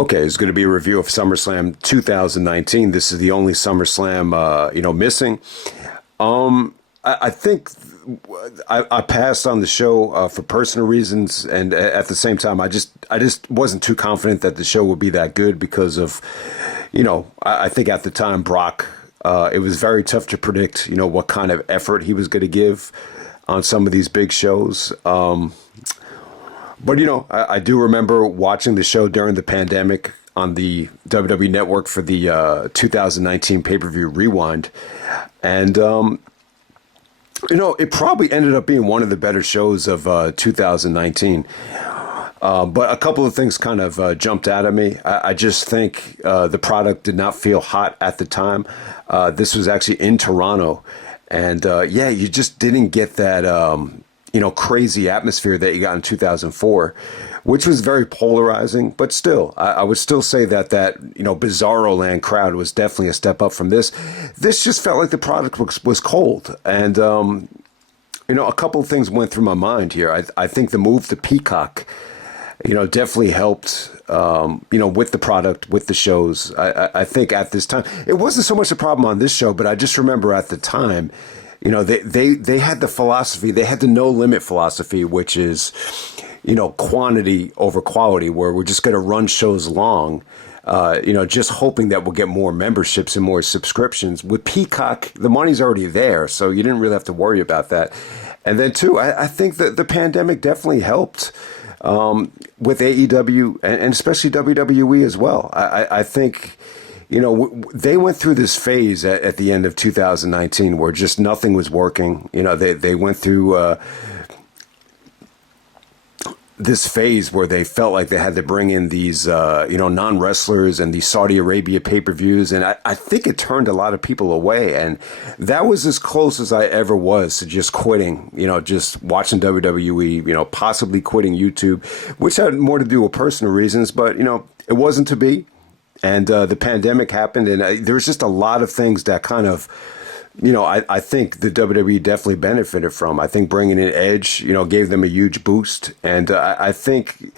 Okay, it's going to be a review of SummerSlam 2019. This is the only SummerSlam, missing. I think I passed on the show for personal reasons, and at the same time, I just wasn't too confident that the show would be that good because of, I think at the time Brock, it was very tough to predict, what kind of effort he was going to give on some of these big shows. But, I do remember watching the show during the pandemic on the WWE Network for the 2019 pay-per-view Rewind. And, it probably ended up being one of the better shows of 2019. But a couple of things kind of jumped out at me. I just think the product did not feel hot at the time. This was actually in Toronto. And, you just didn't get that... crazy atmosphere that you got in 2004, which was very polarizing. But still, I would still say that Bizarro Land crowd was definitely a step up from this. This just felt like the product was cold. And, a couple of things went through my mind here. I think the move to Peacock, definitely helped, with the product, with the shows. I think at this time, it wasn't so much a problem on this show, but I just remember at the time, they had the philosophy, they had the no limit philosophy, which is, quantity over quality, where we're just going to run shows long, just hoping that we'll get more memberships and more subscriptions. With Peacock, the money's already there, so you didn't really have to worry about that. And then, too, I think that the pandemic definitely helped with AEW and especially WWE as well. I think... they went through this phase at the end of 2019 where just nothing was working. They went through this phase where they felt like they had to bring in these, non-wrestlers and these Saudi Arabia pay-per-views. And I think it turned a lot of people away. And that was as close as I ever was to just quitting, just watching WWE, possibly quitting YouTube, which had more to do with personal reasons. But, it wasn't to be. And the pandemic happened, and there was just a lot of things that kind of, I think the WWE definitely benefited from. I think bringing in Edge, gave them a huge boost. And I think,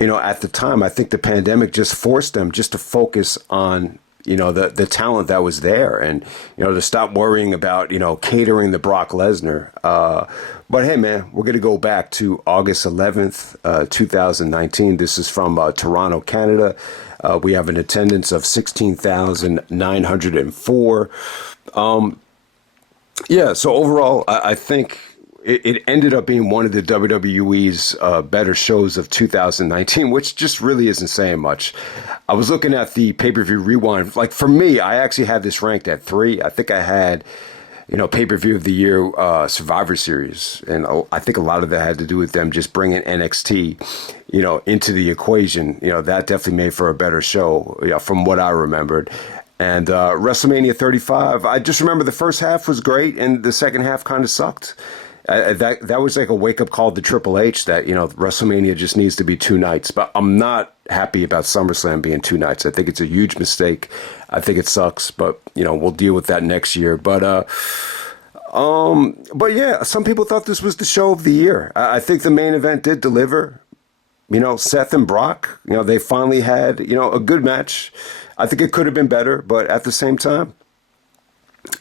at the time, I think the pandemic just forced them just to focus on, the talent that was there and, to stop worrying about, catering the Brock Lesnar. But hey, man, we're going to go back to August 11th, 2019. This is from Toronto, Canada. We have an attendance of 16,904. So overall, I think it ended up being one of the WWE's better shows of 2019, which just really isn't saying much. I was looking at the pay-per-view Rewind. Like, for me, I actually had this ranked at 3. I think I had... pay-per-view of the year, Survivor Series. And I think a lot of that had to do with them just bringing NXT, into the equation. That definitely made for a better show, from what I remembered. And WrestleMania 35, I just remember the first half was great and the second half kind of sucked. That was like a wake-up call to Triple H that, WrestleMania just needs to be 2 nights. But I'm not happy about SummerSlam being 2 nights. I think it's a huge mistake. I think it sucks, but, we'll deal with that next year. But yeah, some people thought this was the show of the year. I think the main event did deliver. Seth and Brock, they finally had, a good match. I think it could have been better, but at the same time,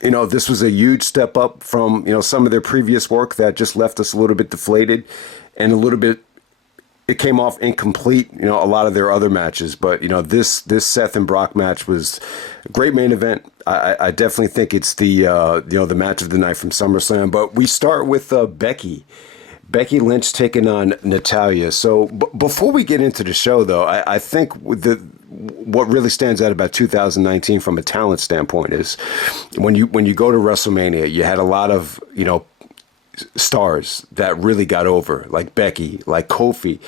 this was a huge step up from, some of their previous work that just left us a little bit deflated and a little bit, it came off incomplete, a lot of their other matches. But, this Seth and Brock match was a great main event. I definitely think it's the, the match of the night from SummerSlam. But we start with Becky Lynch taking on Natalya. So before we get into the show, though, I think what really stands out about 2019 from a talent standpoint is when you go to WrestleMania, you had a lot of, stars that really got over, like Becky, like Kofi,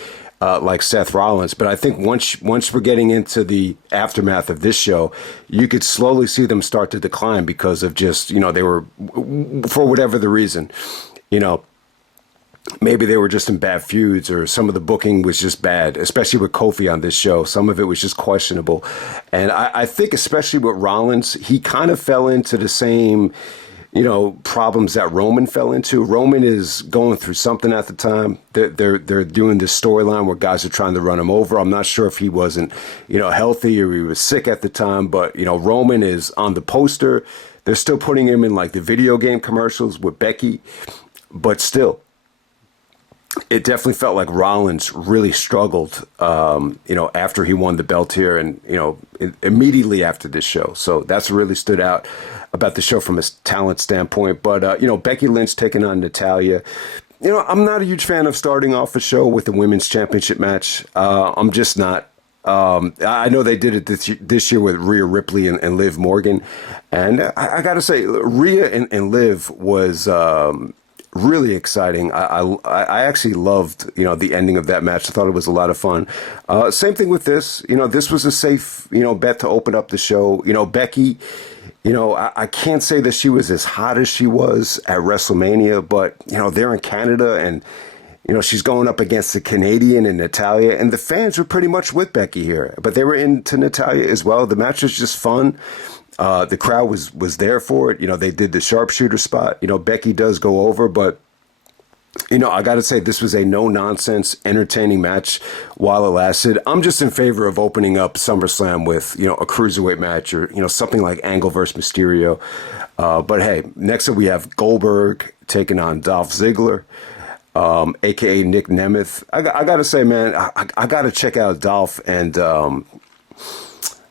like Seth Rollins. But I think once we're getting into the aftermath of this show, you could slowly see them start to decline because of just, they were, for whatever the reason, maybe they were just in bad feuds or some of the booking was just bad, especially with Kofi on this show. Some of it was just questionable. And I think especially with Rollins, he kind of fell into the same, problems that Roman fell into. Roman is going through something at the time. They're doing this storyline where guys are trying to run him over. I'm not sure if he wasn't, healthy or he was sick at the time, but, Roman is on the poster. They're still putting him in like the video game commercials with Becky, but still, it definitely felt like Rollins really struggled, after he won the belt here and, immediately after this show. So that's what really stood out about the show from a talent standpoint. But, Becky Lynch taking on Natalya. I'm not a huge fan of starting off a show with a women's championship match. I'm just not. I know they did it this year with Rhea Ripley and Liv Morgan. And I got to say, Rhea and Liv was really exciting. I actually loved, the ending of that match. I thought it was a lot of fun. Same thing with this. This was a safe, bet to open up the show. Becky, I can't say that she was as hot as she was at WrestleMania, but, they're in Canada and, she's going up against the Canadian and Natalya, and the fans were pretty much with Becky here, but they were into Natalya as well. The match was just fun. The crowd was there for it. They did the sharpshooter spot. Becky does go over, but, I got to say, this was a no-nonsense, entertaining match while it lasted. I'm just in favor of opening up SummerSlam with, a cruiserweight match or, something like Angle versus Mysterio. But, hey, next up we have Goldberg taking on Dolph Ziggler, a.k.a. Nick Nemeth. I got to say, man, I got to check out Dolph and,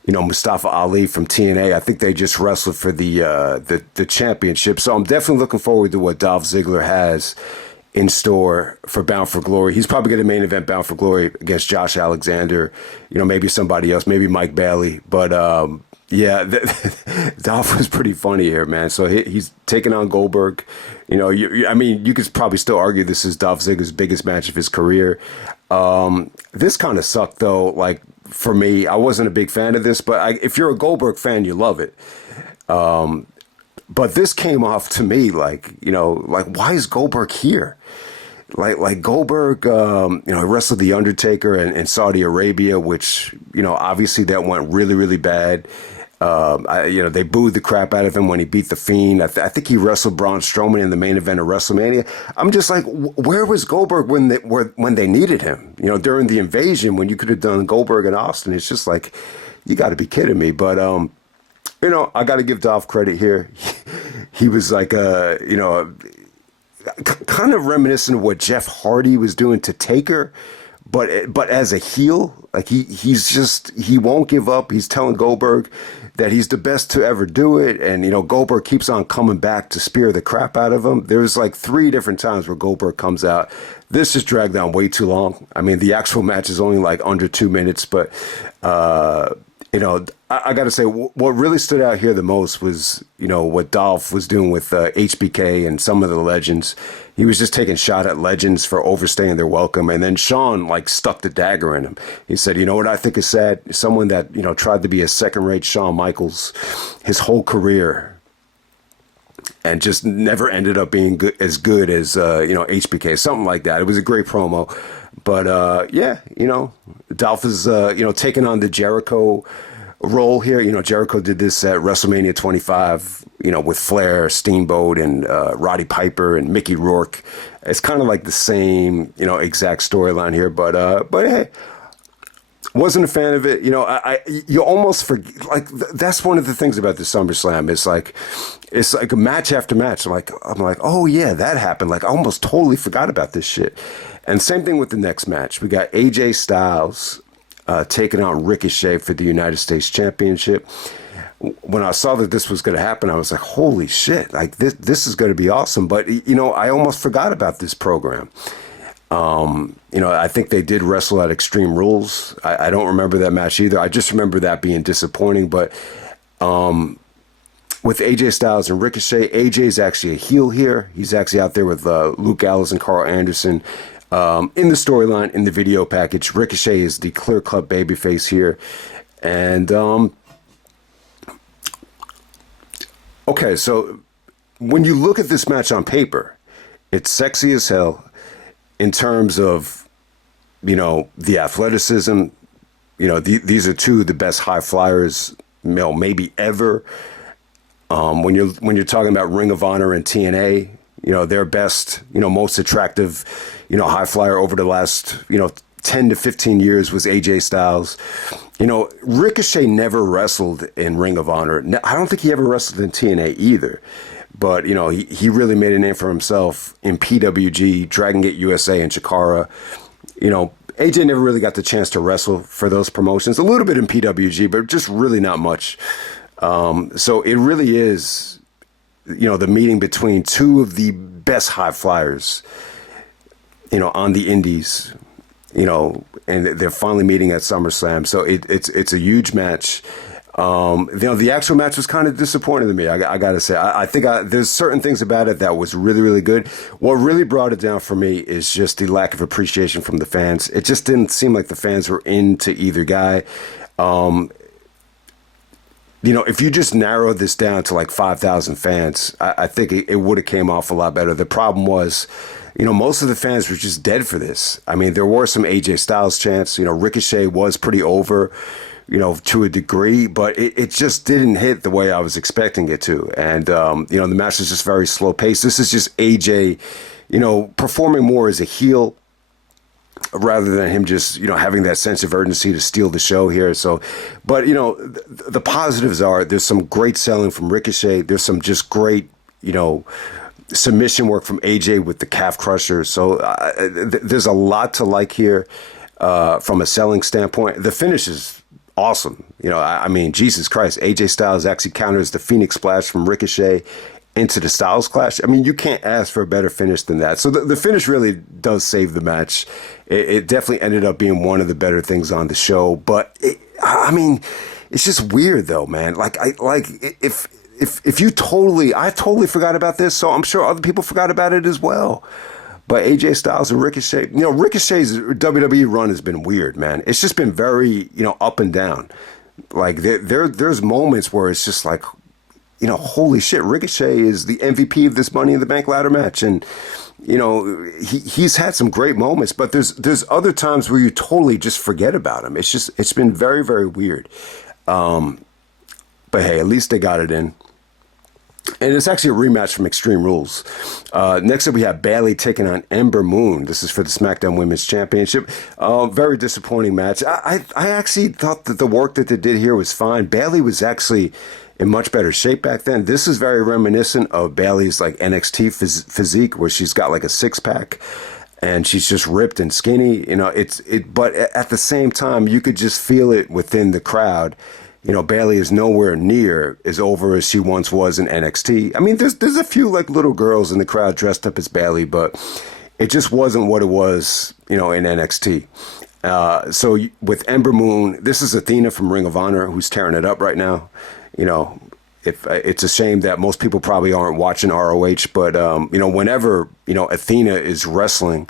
Mustafa Ali from TNA. I think they just wrestled for the championship. So I'm definitely looking forward to what Dolph Ziggler has in store for Bound for Glory. He's probably going to main event Bound for Glory against Josh Alexander, maybe somebody else, maybe Mike Bayley. But, Dolph was pretty funny here, man. So he's taking on Goldberg. You could probably still argue this is Dolph Ziggler's biggest match of his career. This kind of sucked, though. Like, for me, I wasn't a big fan of this, but if you're a Goldberg fan, you love it. But this came off to me like why is Goldberg here? Like Goldberg, wrestled The Undertaker in Saudi Arabia, which, obviously that went really, really bad. They booed the crap out of him when he beat The Fiend. I think he wrestled Braun Strowman in the main event of WrestleMania. I'm just like, where was Goldberg when they needed him? During the invasion, when you could have done Goldberg and Austin. It's just like, you got to be kidding me. But, I got to give Dolph credit here. He was like, kind of reminiscent of what Jeff Hardy was doing to Taker. But as a heel, like he won't give up. He's telling Goldberg that he's the best to ever do it. And, Goldberg keeps on coming back to spear the crap out of him. There's like 3 different times where Goldberg comes out. This just dragged on way too long. I mean, the actual match is only like under 2 minutes. But, I got to say, what really stood out here the most was, what Dolph was doing with HBK and some of the legends. He was just taking shot at legends for overstaying their welcome. And then Shawn, stuck the dagger in him. He said, you know what I think is sad? Someone that, tried to be a second-rate Shawn Michaels his whole career and just never ended up being as good as, HBK, something like that. It was a great promo. But, Dolph is, taking on the Jericho role here. Jericho did this at WrestleMania 25, with Flair, Steamboat, and Roddy Piper and Mickey Rourke. It's kind of like the same, exact storyline here. But hey, wasn't a fan of it. You almost forget. That's one of the things about the SummerSlam. It's like a match after match. I'm like, oh yeah, that happened. I almost totally forgot about this shit. And same thing with the next match. We got AJ Styles taking on Ricochet for the United States Championship. When I saw that this was going to happen, I was like, holy shit, this is going to be awesome. But, I almost forgot about this program. I think they did wrestle at Extreme Rules. I don't remember that match either. I just remember that being disappointing. But with AJ Styles and Ricochet, AJ's actually a heel here. He's actually out there with Luke Gallows and Carl Anderson. In the storyline, in the video package, Ricochet is the clear-cut babyface here. And, okay, so when you look at this match on paper, it's sexy as hell in terms of, the athleticism. These are 2 of the best high flyers, maybe ever. When you're talking about Ring of Honor and TNA, their best, most attractive, high flyer over the last, 10 to 15 years was AJ Styles. Ricochet never wrestled in Ring of Honor. I don't think he ever wrestled in TNA either. But, he really made a name for himself in PWG, Dragon Gate USA, and Chikara. AJ never really got the chance to wrestle for those promotions. A little bit in PWG, but just really not much. So it really is, the meeting between two of the best high flyers, on the indies, and they're finally meeting at SummerSlam. So it's a huge match. The actual match was kind of disappointing to me. I got to say, I think there's certain things about it that was really, really good. What really brought it down for me is just the lack of appreciation from the fans. It just didn't seem like the fans were into either guy. If you just narrow this down to like 5,000 fans, I think it would have came off a lot better. The problem was, most of the fans were just dead for this. I mean, there were some AJ Styles chants. Ricochet was pretty over, to a degree, but it just didn't hit the way I was expecting it to. And, the match is just very slow paced. This is just AJ, performing more as a heel rather than him just, having that sense of urgency to steal the show here. So, but, the positives are there's some great selling from Ricochet. There's some just great, submission work from AJ with the calf crusher. So there's a lot to like here from a selling standpoint. The finish is awesome. I mean, Jesus Christ, AJ Styles actually counters the Phoenix Splash from Ricochet into the Styles Clash. I mean, you can't ask for a better finish than that. So the finish really does save the match. It definitely ended up being one of the better things on the show. But it's just weird though, man. If you I totally forgot about this, so I'm sure other people forgot about it as well. But AJ Styles and Ricochet, Ricochet's WWE run has been weird, man. It's just been very, up and down. Like there's moments where it's just like, holy shit, Ricochet is the MVP of this Money in the Bank ladder match. And, he's had some great moments, but there's other times where you totally just forget about him. It's been very, very weird. But hey, at least they got it in. And it's actually a rematch from Extreme Rules. Next up, we have Bayley taking on Ember Moon. This is for the SmackDown Women's Championship. Very disappointing match. I actually thought that the work that they did here was fine. Bayley was actually in much better shape back then. This is very reminiscent of Bayley's like NXT physique, where she's got like a six-pack and she's just ripped and skinny. But at the same time, you could just feel it within the crowd. Bayley is nowhere near as over as she once was in NXT. I mean, there's a few like little girls in the crowd dressed up as Bayley, but it just wasn't what it was, in NXT. So with Ember Moon, this is Athena from Ring of Honor who's tearing it up right now. If it's a shame that most people probably aren't watching ROH, but whenever Athena is wrestling,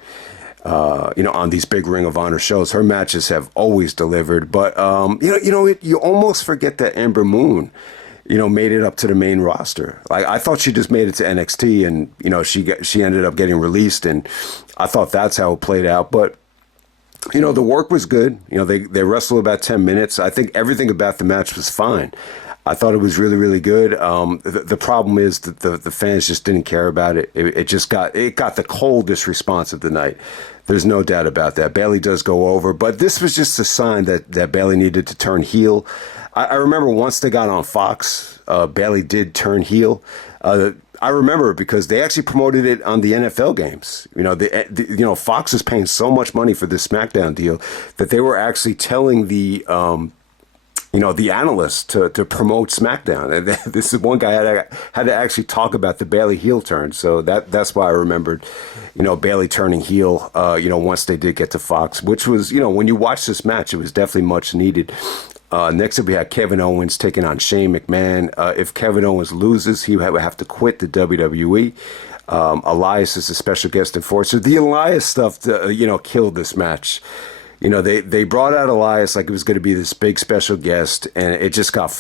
on these big Ring of Honor shows, her matches have always delivered. But you almost forget that Ember Moon, made it up to the main roster. Like I thought she just made it to NXT, and she ended up getting released, and I thought that's how it played out. But the work was good. They wrestled about 10 minutes. I think everything about the match was fine. I thought it was really, really good. The problem is that the fans just didn't care about it. It got the coldest response of the night. There's no doubt about that. Bayley does go over, but this was just a sign that Bayley needed to turn heel. I remember once they got on Fox, Bayley did turn heel. I remember because they actually promoted it on the NFL games. Fox is paying so much money for this SmackDown deal that they were actually telling the analysts to promote SmackDown. And this is one guy had to actually talk about the Bayley heel turn. So that's why I remembered, Bayley turning heel, once they did get to Fox, which was, when you watch this match, it was definitely much needed. Next up, we had Kevin Owens taking on Shane McMahon. If Kevin Owens loses, he would have to quit the WWE. Elias is a special guest enforcer. The Elias stuff, killed this match. They brought out Elias like it was going to be this big special guest, and it just got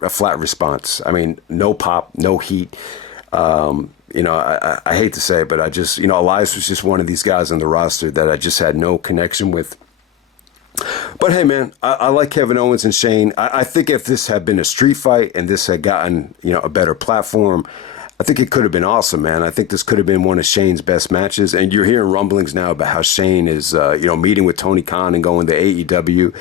a flat response. I mean, no pop, no heat. I hate to say it, but I just, Elias was just one of these guys on the roster that I just had no connection with. But But hey, man, I like Kevin Owens and Shane. I think if this had been a street fight and this had gotten, a better platform, I think it could have been awesome, man. I think this could have been one of Shane's best matches. And you're hearing rumblings now about how Shane is, meeting with Tony Khan and going to AEW.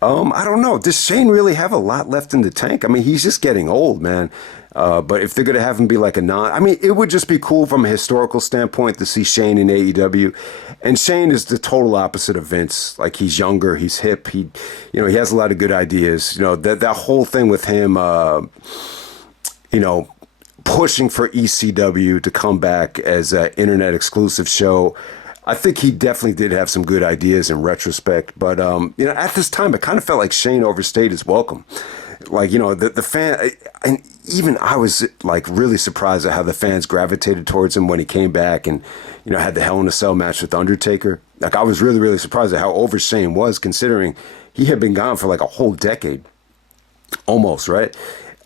I don't know. Does Shane really have a lot left in the tank? I mean, he's just getting old, man. But if they're going to have him be like it would just be cool from a historical standpoint to see Shane in AEW. And Shane is the total opposite of Vince. Like, he's younger, he's hip, he has a lot of good ideas. That whole thing with him, pushing for ECW to come back as an internet exclusive show. I think he definitely did have some good ideas in retrospect. But, at this time, it kind of felt like Shane overstayed his welcome. Like, the fan, and even I was like really surprised at how the fans gravitated towards him when he came back and, had the Hell in a Cell match with Undertaker. Like, I was really, really surprised at how over Shane was, considering he had been gone for like a whole decade. Almost, right?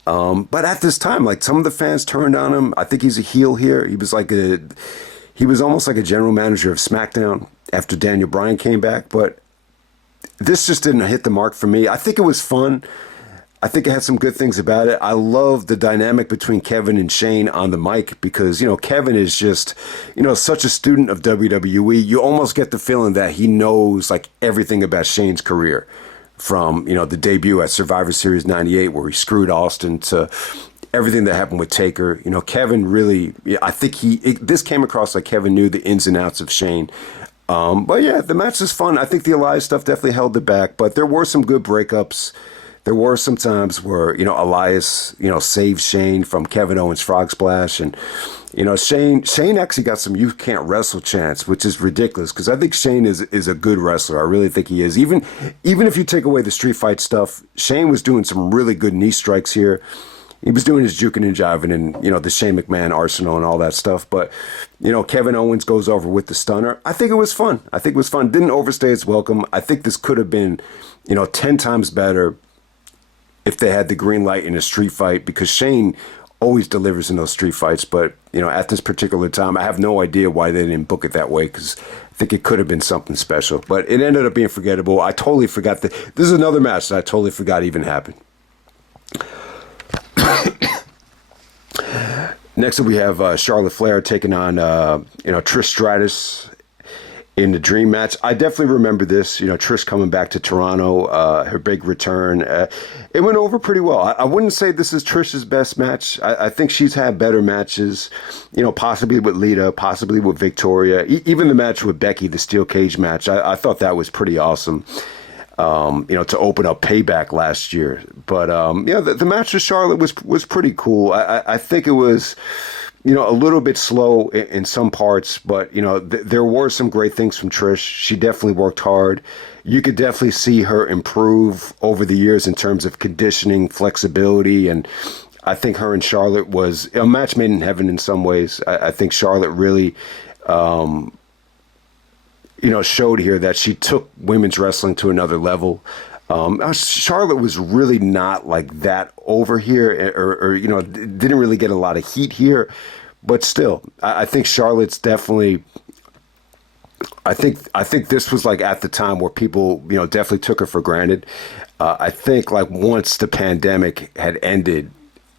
But at this time, like, some of the fans turned on him. I think he's a heel here. He was almost like a general manager of SmackDown after Daniel Bryan came back. But this just didn't hit the mark for me. I think it was fun. I think it had some good things about it. I love the dynamic between Kevin and Shane on the mic because, Kevin is just, such a student of WWE. You almost get the feeling that he knows like everything about Shane's career from, the debut at Survivor Series 98 where he screwed Austin to everything that happened with Taker. Kevin really, I think this came across like Kevin knew the ins and outs of Shane. But yeah, the match was fun. I think the Elias stuff definitely held it back, but there were some good breakups. There were some times where, Elias, saved Shane from Kevin Owens' frog splash. And, Shane actually got some you can't wrestle chants, which is ridiculous because I think Shane is a good wrestler. I really think he is. Even if you take away the street fight stuff, Shane was doing some really good knee strikes here. He was doing his juking and jiving and, the Shane McMahon arsenal and all that stuff. But, Kevin Owens goes over with the stunner. I think it was fun. Didn't overstay its welcome. I think this could have been, 10 times better if they had the green light in a street fight, because Shane always delivers in those street fights. But, at this particular time, I have no idea why they didn't book it that way, because I think it could have been something special. But it ended up being forgettable. I totally forgot that. This is another match that I totally forgot even happened. Next up, we have Charlotte Flair taking on, Trish Stratus in the Dream match. I definitely remember this, Trish coming back to Toronto, her big return. It went over pretty well. I wouldn't say this is Trish's best match. I think she's had better matches, possibly with Lita, possibly with Victoria. Even the match with Becky, the steel cage match, I thought that was pretty awesome, to open up Payback last year. But, the match with Charlotte was pretty cool. I think it was, a little bit slow in some parts, but, there were some great things from Trish. She definitely worked hard. You could definitely see her improve over the years in terms of conditioning, flexibility, and I think her and Charlotte was a match made in heaven in some ways. I think Charlotte really, showed here that she took women's wrestling to another level. Charlotte was really not like that over here or didn't really get a lot of heat here, but still, I think Charlotte's definitely, I think this was like at the time where people, definitely took her for granted. I think like once the pandemic had ended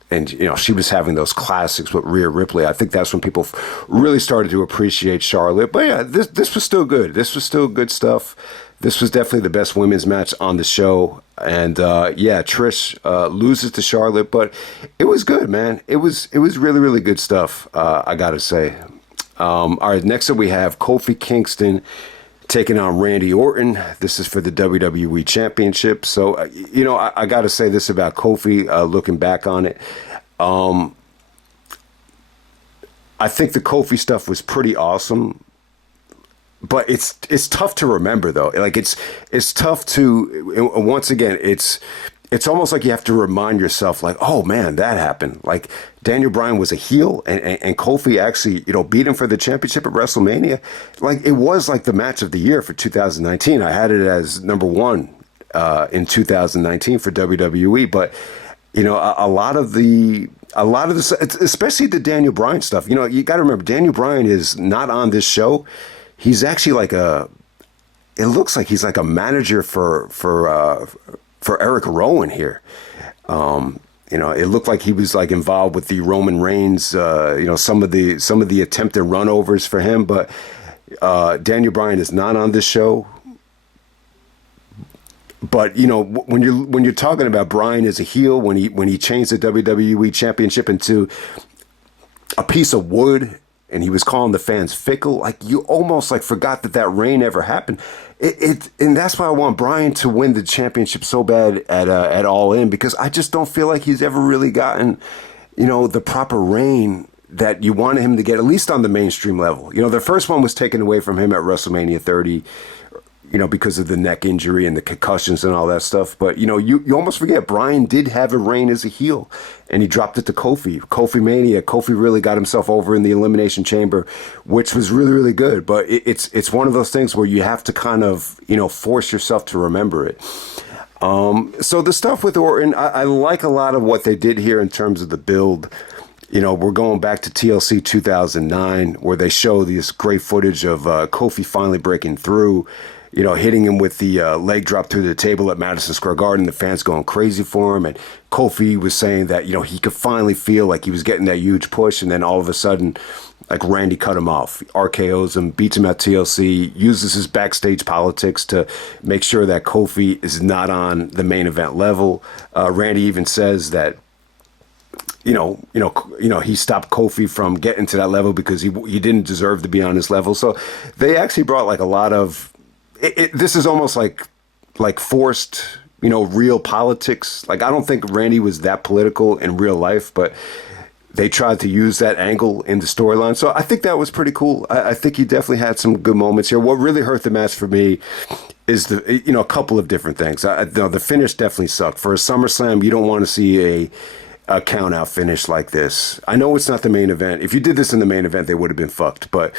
and, she was having those classics with Rhea Ripley, I think that's when people really started to appreciate Charlotte. But yeah, this was still good. This was still good stuff. This was definitely the best women's match on the show. And Trish loses to Charlotte, but it was good, man. It was really, really good stuff, I got to say. All right, next up we have Kofi Kingston taking on Randy Orton. This is for the WWE Championship. So, I got to say this about Kofi, looking back on it. I think the Kofi stuff was pretty awesome. But it's tough to remember though. Like it's tough to, once again, it's almost like you have to remind yourself like, oh man, that happened. Like Daniel Bryan was a heel and Kofi actually, beat him for the championship at WrestleMania. Like it was like the match of the year for 2019. I had it as number one in 2019 for WWE. But, a lot of the, especially the Daniel Bryan stuff, you got to remember Daniel Bryan is not on this show. He's actually like it looks like he's like a manager for Eric Rowan here. It looked like he was like involved with the Roman Reigns, some of the attempted runovers for him. But Daniel Bryan is not on this show. But when you're talking about Bryan as a heel, when he changed the WWE Championship into a piece of wood, and he was calling the fans fickle, like you almost like forgot that reign ever happened. And that's why I want Bryan to win the championship so bad at All In, because I just don't feel like he's ever really gotten, the proper reign that you wanted him to get, at least on the mainstream level. The first one was taken away from him at WrestleMania 30. Because of the neck injury and the concussions and all that stuff. But, you almost forget Bryan did have a reign as a heel, and he dropped it to Kofi. Kofi Mania. Kofi really got himself over in the Elimination Chamber, which was really, really good. But it's one of those things where you have to kind of, force yourself to remember it. So the stuff with Orton, I like a lot of what they did here in terms of the build. We're going back to TLC 2009, where they show this great footage of Kofi finally breaking through, hitting him with the leg drop through the table at Madison Square Garden. The fans going crazy for him. And Kofi was saying that, he could finally feel like he was getting that huge push. And then all of a sudden, like Randy cut him off, RKOs him, beats him at TLC, uses his backstage politics to make sure that Kofi is not on the main event level. Randy even says that, he stopped Kofi from getting to that level because he didn't deserve to be on his level. So they actually brought like a lot of, this is almost like forced, real politics. Like, I don't think Randy was that political in real life, but they tried to use that angle in the storyline. So I think that was pretty cool. I think he definitely had some good moments here. What really hurt the match for me is a couple of different things. The finish definitely sucked. For a SummerSlam, you don't want to see a count out finish like this. I know it's not the main event. If you did this in the main event, they would have been fucked, but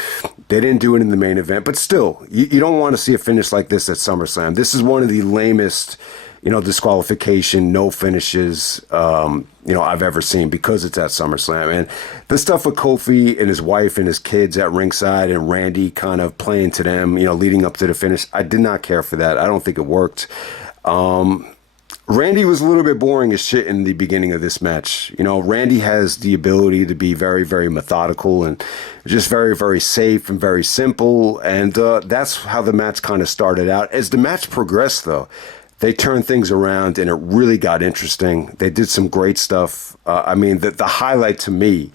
they didn't do it in the main event. But still, you don't want to see a finish like this at SummerSlam. This is one of the lamest, disqualification, no finishes, I've ever seen, because it's at SummerSlam. And the stuff with Kofi and his wife and his kids at ringside and Randy kind of playing to them, leading up to the finish, I did not care for that. I don't think it worked. Randy was a little bit boring as shit in the beginning of this match. Randy has the ability to be very, very methodical and just very, very safe and very simple. And that's how the match kind of started out. As the match progressed, though, they turned things around and it really got interesting. They did some great stuff. The highlight to me,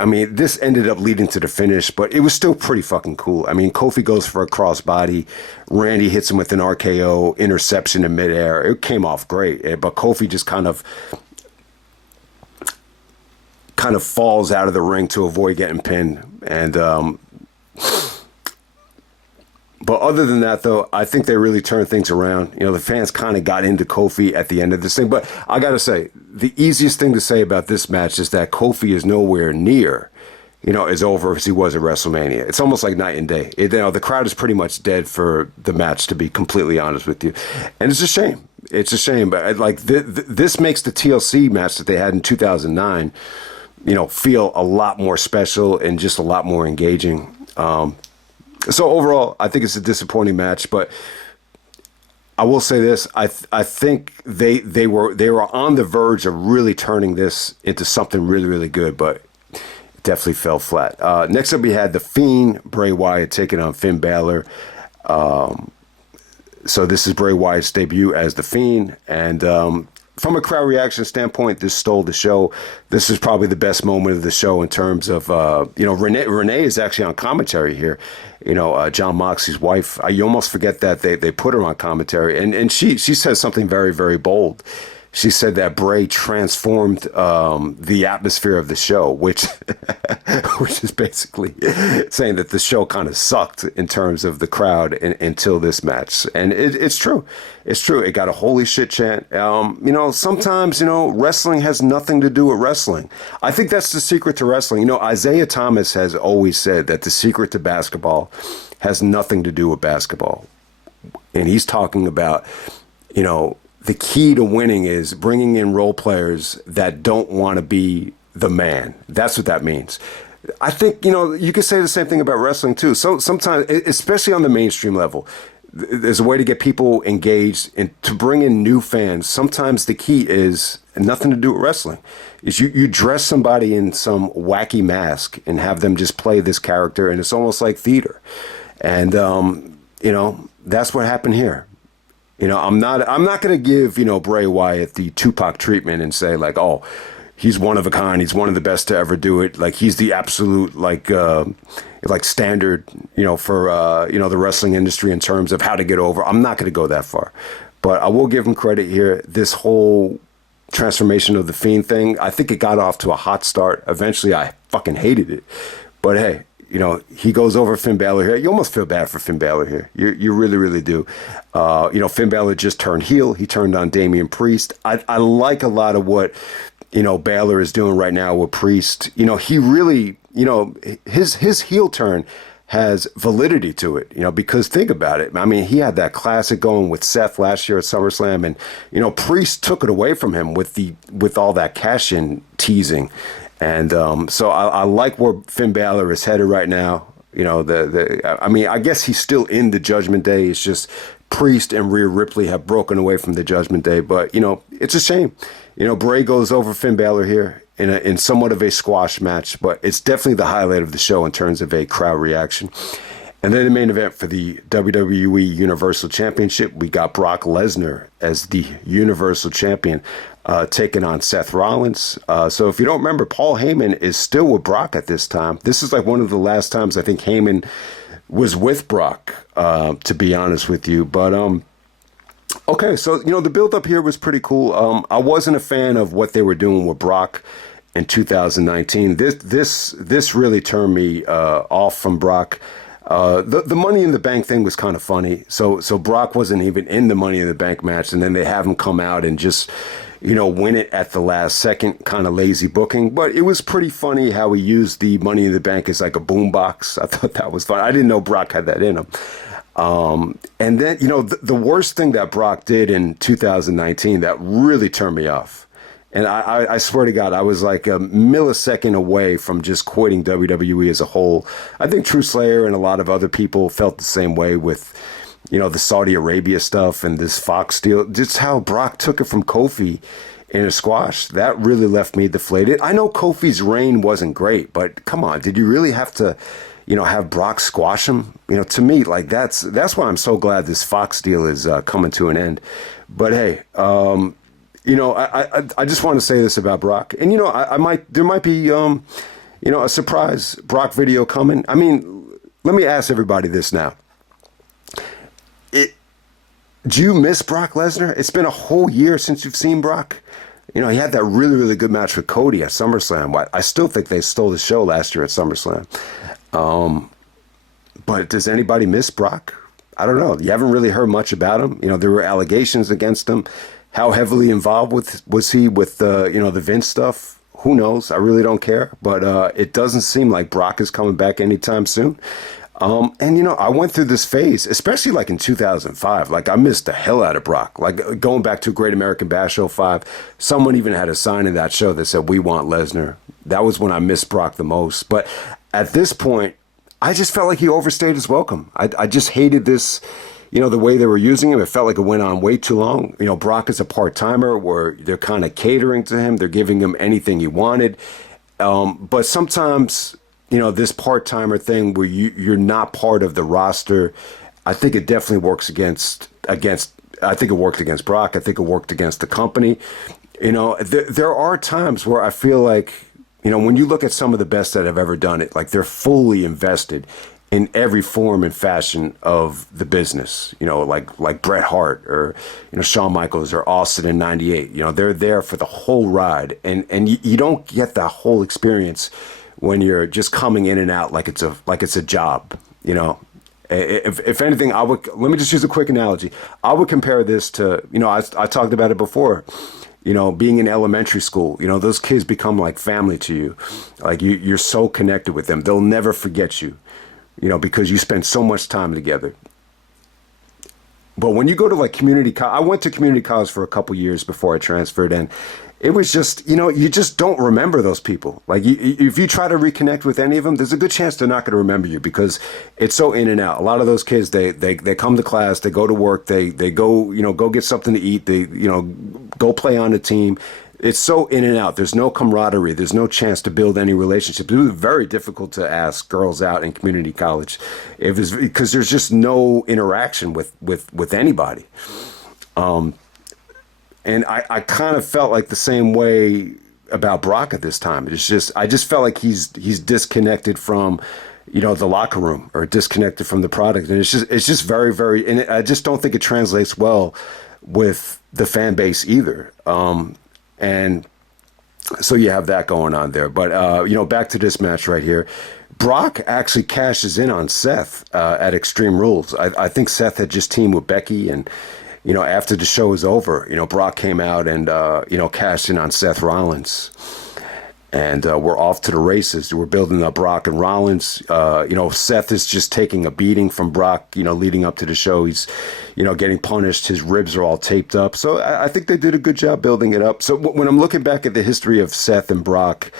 this ended up leading to the finish, but it was still pretty fucking cool. Kofi goes for a crossbody. Randy hits him with an RKO, interception in midair. It came off great, but Kofi just kind of falls out of the ring to avoid getting pinned. And but other than that, though, I think they really turned things around. The fans kind of got into Kofi at the end of this thing. But I got to say, the easiest thing to say about this match is that Kofi is nowhere near, as over as he was at WrestleMania. It's almost like night and day. The crowd is pretty much dead for the match, to be completely honest with you. And it's a shame. It's a shame. But this makes the TLC match that they had in 2009, feel a lot more special and just a lot more engaging. So overall, I think it's a disappointing match, but I will say this: I think they were on the verge of really turning this into something really, really good, but it definitely fell flat. Next up, we had the Fiend, Bray Wyatt, taking on Finn Balor. So this is Bray Wyatt's debut as the Fiend, and from a crowd reaction standpoint, this stole the show. This is probably the best moment of the show in terms of, Renee is actually on commentary here. John Moxley's wife. You almost forget that they put her on commentary. And she says something very, very bold. She said that Bray transformed the atmosphere of the show, which is basically saying that the show kind of sucked in terms of the crowd until this match. And it's true. It's true. It got a holy shit chant. Sometimes, wrestling has nothing to do with wrestling. I think that's the secret to wrestling. Isaiah Thomas has always said that the secret to basketball has nothing to do with basketball. And he's talking about, the key to winning is bringing in role players that don't want to be the man. That's what that means. I think, you could say the same thing about wrestling too. So sometimes, especially on the mainstream level, there's a way to get people engaged and to bring in new fans. Sometimes the key is nothing to do with wrestling. Is you dress somebody in some wacky mask and have them just play this character, and it's almost like theater. And that's what happened here. I'm not going to give Bray Wyatt the Tupac treatment and say like, oh, he's one of a kind. He's one of the best to ever do it. Like he's the absolute like standard, for the wrestling industry in terms of how to get over. I'm not going to go that far, but I will give him credit here. This whole transformation of the Fiend thing, I think it got off to a hot start. Eventually, I fucking hated it, but hey. He goes over Finn Balor here. You almost feel bad for Finn Balor here. You really, really do. Finn Balor just turned heel. He turned on Damian Priest. I like a lot of what, Balor is doing right now with Priest. He really, his heel turn has validity to it, because think about it. I mean, he had that classic going with Seth last year at SummerSlam, and, Priest took it away from him with all that cash-in teasing. And so I like where Finn Balor is headed right now. I guess he's still in the Judgment Day. It's just Priest and Rhea Ripley have broken away from the Judgment Day. But, it's a shame. Bray goes over Finn Balor here in somewhat of a squash match. But it's definitely the highlight of the show in terms of a crowd reaction. And then the main event for the WWE Universal Championship, we got Brock Lesnar as the Universal Champion, taking on Seth Rollins. So if you don't remember, Paul Heyman is still with Brock at this time. This is like one of the last times I think Heyman was with Brock, to be honest with you. But okay, so the build up here was pretty cool. I wasn't a fan of what they were doing with Brock in 2019. This really turned me off from Brock. The Money in the Bank thing was kind of funny. So Brock wasn't even in the Money in the Bank match, and then they have him come out and just, win it at the last second, kind of lazy booking. But it was pretty funny how he used the Money in the Bank as like a boombox. I thought that was fun. I didn't know Brock had that in him. And then, the worst thing that Brock did in 2019 that really turned me off. And I swear to God, I was like a millisecond away from just quitting WWE as a whole. I think True Slayer and a lot of other people felt the same way with, the Saudi Arabia stuff and this Fox deal. Just how Brock took it from Kofi in a squash. That really left me deflated. I know Kofi's reign wasn't great, but come on, did you really have to, have Brock squash him? To me, like that's why I'm so glad this Fox deal is coming to an end. But hey, I just want to say this about Brock, and there might be a surprise Brock video coming. I mean, let me ask everybody this now: do you miss Brock Lesnar? It's been a whole year since you've seen Brock. He had that really, really good match with Cody at SummerSlam. I still think they stole the show last year at SummerSlam. But does anybody miss Brock? I don't know. You haven't really heard much about him. There were allegations against him. How heavily involved was he with the Vince stuff? Who knows? I really don't care. But it doesn't seem like Brock is coming back anytime soon. And I went through this phase, especially like in 2005. Like I missed the hell out of Brock. Like going back to Great American Bash 05, someone even had a sign in that show that said, "We want Lesnar." That was when I missed Brock the most. But at this point, I just felt like he overstayed his welcome. I just hated this. The way they were using him, it felt like it went on way too long. Brock is a part-timer where they're kind of catering to him. They're giving him anything he wanted. But sometimes, this part-timer thing where you're not part of the roster, I think it definitely works against I think it worked against Brock. I think it worked against the company. There are times where I feel like, when you look at some of the best that have ever done it, like they're fully invested in every form and fashion of the business, like Bret Hart or, Shawn Michaels or Austin in '98. They're there for the whole ride. And you don't get that whole experience when you're just coming in and out like it's a job. If anything, let me just use a quick analogy. I would compare this to, I talked about it before, being in elementary school. Those kids become like family to you. Like you're so connected with them. They'll never forget you. Because you spend so much time together. But when you go to like community college, I went to community college for a couple years before I transferred in. It was just, you just don't remember those people. Like, if you try to reconnect with any of them, there's a good chance they're not going to remember you because it's so in and out. A lot of those kids, they come to class, they go to work, they go, go get something to eat, they, go play on the team. It's so in and out. There's no camaraderie. There's no chance to build any relationships. It was very difficult to ask girls out in community college. It was because there's just no interaction with anybody. And I kind of felt like the same way about Brock at this time. I just felt like he's disconnected from, the locker room or disconnected from the product. And it's just very, very, and I just don't think it translates well with the fan base either. And so you have that going on there. But, back to this match right here. Brock actually cashes in on Seth at Extreme Rules. I think Seth had just teamed with Becky and, after the show was over, Brock came out and, cashed in on Seth Rollins. And we're off to the races. We're building up Brock and Rollins. Seth is just taking a beating from Brock, leading up to the show. He's, getting punished. His ribs are all taped up. So I think they did a good job building it up. So when I'm looking back at the history of Seth and Brock,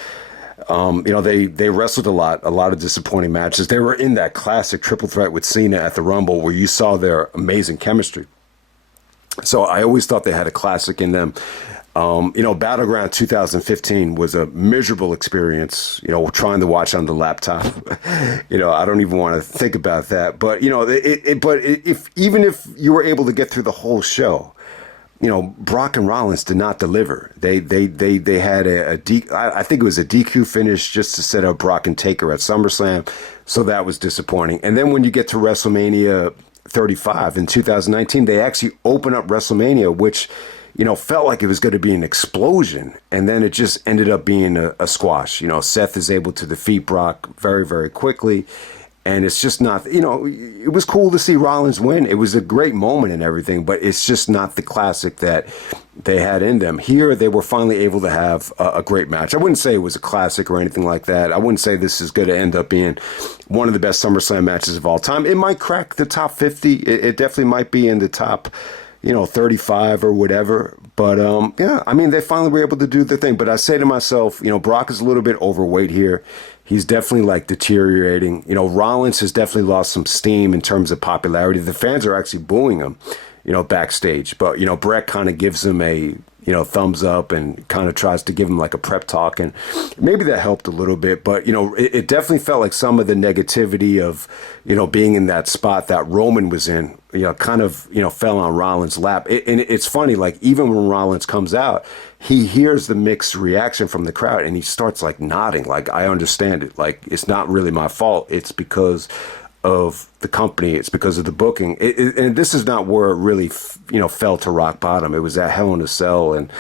they wrestled a lot of disappointing matches. They were in that classic triple threat with Cena at the Rumble where you saw their amazing chemistry. So I always thought they had a classic in them. Battleground 2015 was a miserable experience, trying to watch on the laptop. I don't even want to think about that. But, even if you were able to get through the whole show, Brock and Rollins did not deliver. They had I think it was a DQ finish just to set up Brock and Taker at SummerSlam. So that was disappointing. And then when you get to WrestleMania 35 in 2019, they actually open up WrestleMania, which, felt like it was going to be an explosion. And then it just ended up being a squash. Seth is able to defeat Brock very, very quickly. And it's just not, it was cool to see Rollins win. It was a great moment and everything, but it's just not the classic that they had in them. Here, they were finally able to have a great match. I wouldn't say it was a classic or anything like that. I wouldn't say this is going to end up being one of the best SummerSlam matches of all time. It might crack the top 50. It definitely might be in the top, 35 or whatever. But, they finally were able to do the thing. But I say to myself, Brock is a little bit overweight here. He's definitely deteriorating. Rollins has definitely lost some steam in terms of popularity. The fans are actually booing him, backstage. But, Brett kind of gives him a, thumbs up and kind of tries to give him like a prep talk. And maybe that helped a little bit. But, it definitely felt like some of the negativity of, being in that spot that Roman was in, kind of, fell on Rollins' lap. And it's funny, even when Rollins comes out, he hears the mixed reaction from the crowd and he starts nodding, I understand it. It's not really my fault. It's because of the company. It's because of the booking. And this is not where it really, fell to rock bottom. It was at Hell in a Cell. And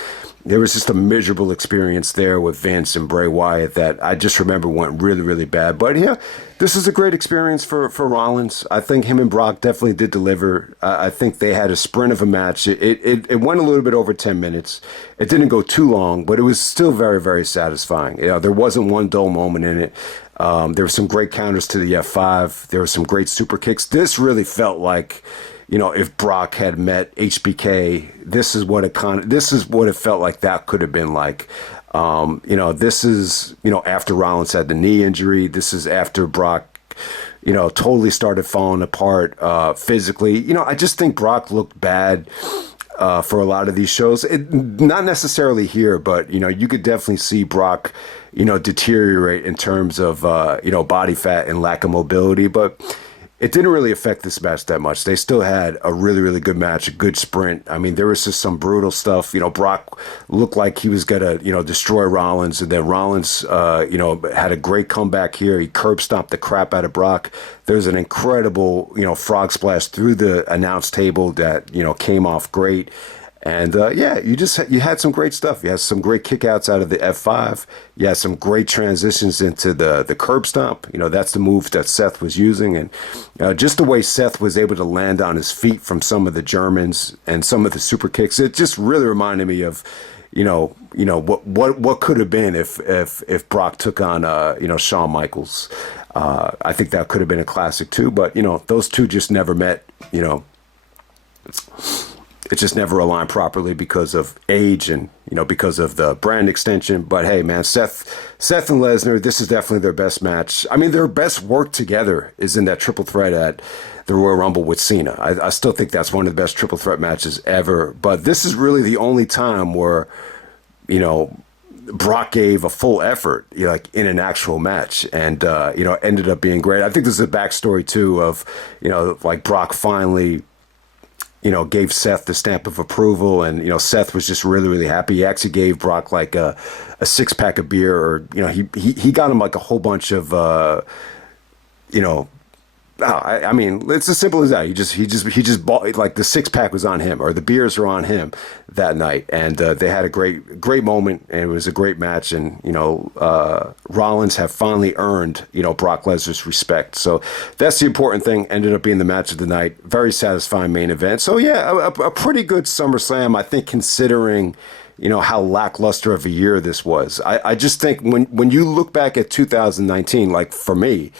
there was just a miserable experience there with Vince and Bray Wyatt that I just remember went really, really bad. But yeah, this is a great experience for Rollins. I think him and Brock definitely did deliver. I think they had a sprint of a match. It went a little bit over 10 minutes. It didn't go too long, but it was still very, very satisfying. There wasn't one dull moment in it. There were some great counters to the F5. There were some great super kicks. This really felt like, if Brock had met HBK, this is what it felt like that could have been like. This is, after Rollins had the knee injury. This is after Brock, totally started falling apart physically. I just think Brock looked bad for a lot of these shows. Not necessarily here, but, you could definitely see Brock, deteriorate in terms of, body fat and lack of mobility. But it didn't really affect this match that much. They still had a really, really good match, a good sprint. There was just some brutal stuff. Brock looked like he was going to, destroy Rollins. And then Rollins, had a great comeback here. He curb stomped the crap out of Brock. There's an incredible, frog splash through the announce table that, came off great. And, you had some great stuff. You had some great kickouts out of the F5. You had some great transitions into the curb stomp. That's the move that Seth was using. And just the way Seth was able to land on his feet from some of the Germans and some of the super kicks, it just really reminded me of, what could have been if Brock took on, Shawn Michaels. I think that could have been a classic too. But, those two just never met, it just never aligned properly because of age and, because of the brand extension. But hey, man, Seth and Lesnar, this is definitely their best match. I mean, their best work together is in that triple threat at the Royal Rumble with Cena. I still think that's one of the best triple threat matches ever. But this is really the only time where, Brock gave a full effort, like in an actual match, and ended up being great. I think there's a backstory too of, like Brock finally, gave Seth the stamp of approval, and Seth was just really, really happy. He actually gave Brock like a 6-pack of beer, or he got him like a whole bunch of I mean, it's as simple as that. He just bought, like, the 6-pack was on him, or the beers were on him that night, and they had a great moment, and it was a great match. And Rollins have finally earned Brock Lesnar's respect. So that's the important thing. Ended up being the match of the night. Very satisfying main event. So yeah, a pretty good SummerSlam, I think, considering how lackluster of a year this was. I just think when you look back at 2019, like for me,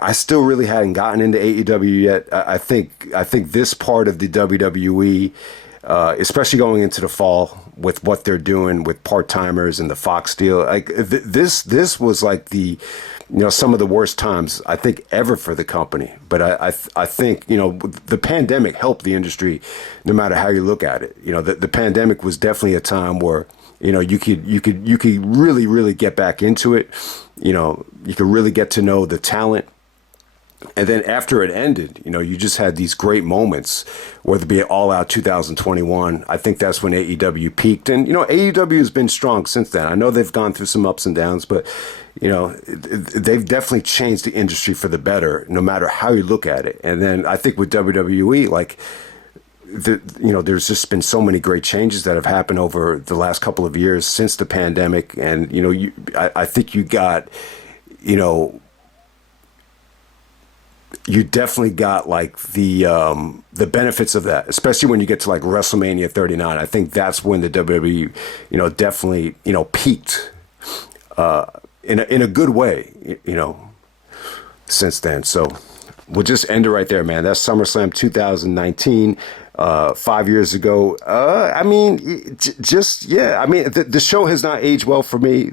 I still really hadn't gotten into AEW yet. I think this part of the WWE, especially going into the fall with what they're doing with part-timers and the Fox deal, like this was like the, some of the worst times I think ever for the company. But I think the pandemic helped the industry, no matter how you look at it. The pandemic was definitely a time where you could really, really get back into it. You could really get to know the talent. And then after it ended, you just had these great moments, whether it be All Out 2021. I think that's when AEW peaked. And, AEW has been strong since then. I know they've gone through some ups and downs, but, they've definitely changed the industry for the better, no matter how you look at it. And then I think with WWE, like, there's just been so many great changes that have happened over the last couple of years since the pandemic. And, I think you got, you definitely got like the benefits of that, especially when you get to like WrestleMania 39. I think that's when the WWE, definitely, peaked in a good way, since then. So we'll just end it right there, man. That's SummerSlam 2019. 5 years ago. I mean, the show has not aged well for me.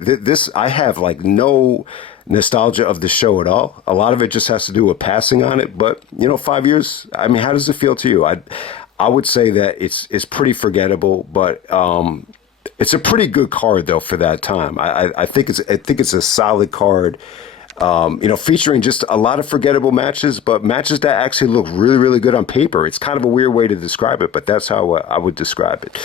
I have like no nostalgia of the show at all. A lot of it just has to do with passing on it. But 5 years. I mean, how does it feel to you? I would say that it's pretty forgettable, but it's a pretty good card though for that time. I think it's a solid card. Featuring just a lot of forgettable matches, but matches that actually look really, really good on paper. It's kind of a weird way to describe it, but that's how I would describe it.